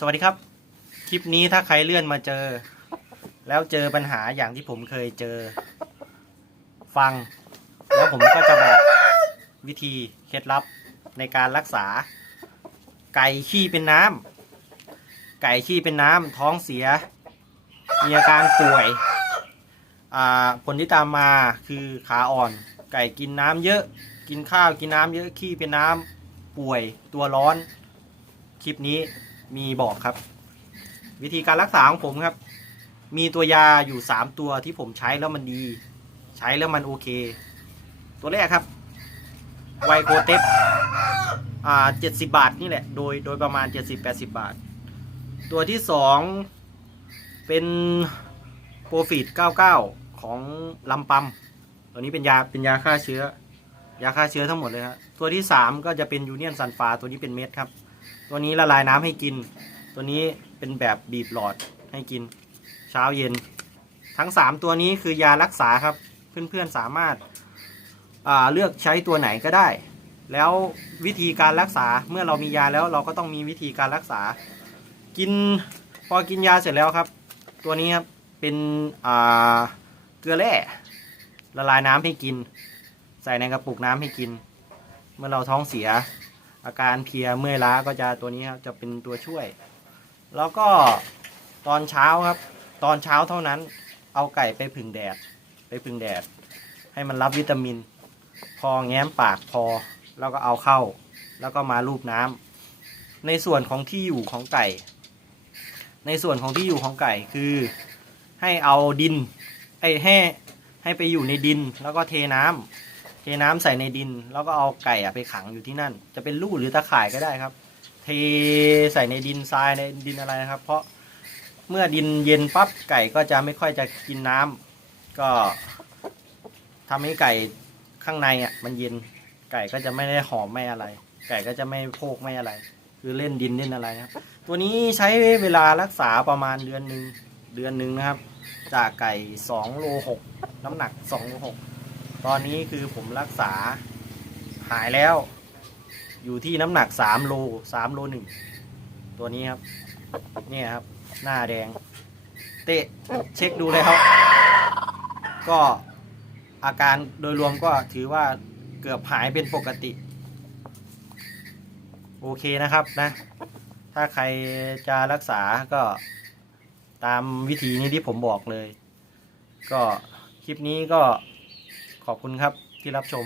สวัสดีครับ คลิปนี้ถ้าใครเลื่อนมาเจอ แล้วเจอปัญหาอย่างที่ผมเคยเจอ ฟัง แล้วผมก็จะบอกวิธีเคล็ดลับในการรักษา ไก่ขี้เป็นน้ำไก่ขี้เป็นน้ำท้องเสีย มีอาการป่วยอ่าผลที่ตามมาคือขาอ่อน ไก่กินน้ำเยอะ กินข้าวกินน้ำเยอะขี้เป็นน้ำป่วยตัวร้อน คลิปนี้ มีบอกครับ วิธีการรักษาของผมครับ มีตัวยาอยู่3ตัวที่ผมใช้แล้วมันดี ใช้แล้วมันโอเค ตัวแรกครับ ไวโคเทปอ่าเจ็ดสิบาทนี่แหละ โดยโดยประมาณ70-80บาท ตัวที่2เป็นโปรฟิต99ของลำปัมตัวนี้เป็นยาเป็นยาฆ่าเชื้อ ยาฆ่าเชื้อทั้งหมดเลยครับตัวที่3ก็จะเป็นยูเนียนซันฟาตัวนี้เป็นเม็ดครับ ตัวนี้ละลายน้ำให้กิน ตัวนี้เป็นแบบบีบหลอดให้กิน เช้าเย็น ทั้ง 3 ตัวนี้คือยารักษาครับ เพื่อนๆสามารถาเลือกใช้ตัวไหนก็ได้ แล้ววิธีการรักษาเมื่อเรามียาแล้วเราก็ต้องมีวิธีการรักษา กินพอกินยาเสร็จแล้วครับ ตัวนี้ครับเป็นเกลือแร่ละลายน้ำให้กิน ใส่ในกระปุกน้ำให้กิน เมื่อเราท้องเสีย อาการเพลียเมื่อยล้าก็จะตัวนี้ครับจะเป็นตัวช่วย แล้วก็ตอนเช้าครับ ตอนเช้าเท่านั้น เอาไก่ไปผึ่งแดด ไปผึ่งแดด ให้มันรับวิตามิน พอแง้มปากพอ แล้วก็เอาเข้า แล้วก็มาลูบน้ำในส่วนของที่อยู่ของไก่ ในส่วนของที่อยู่ของไก่คือให้เอาดินไอ้ให้ให้ไปอยู่ในดินแล้วก็เทน้ำ เทน้ำใส่ในดิน แล้วก็เอาไก่ไปขังอยู่ที่นั่น จะเป็นลู่หรือตะข่ายก็ได้ครับ เทใส่ในดินทรายในดินอะไรนะครับ เพราะเมื่อดินเย็นปั๊บไก่ก็จะไม่ค่อยจะกินน้ำก็ทำให้ไก่ข้างในอะ มันเย็นไก่ก็จะไม่ได้หอมไม่อะไร ไก่ก็จะไม่โพกไม่อะไร คือเล่นดินเล่นอะไรนะครับ ตัวนี้ใช้เวลารักษาประมาณเดือนหนึ่งเดือนหนึ่งนะครับ จากไก่2โล6น้ำหนัก2โล6 ตอนนี้คือผมรักษาหายแล้ว อยู่ที่น้ำหนักสามโลสามโลหนึ่งตัวนี้ครับ เนี่ยครับ หน้าแดง เตะเช็คดูเลยครับ ก็อาการโดยรวมก็ถือว่าเกือบหายเป็นปกติ โอเคนะครับนะ ถ้าใครจะรักษาก็ตามวิธีนี้ที่ผมบอกเลย ก็คลิปนี้ก็ ขอบคุณครับที่รับชม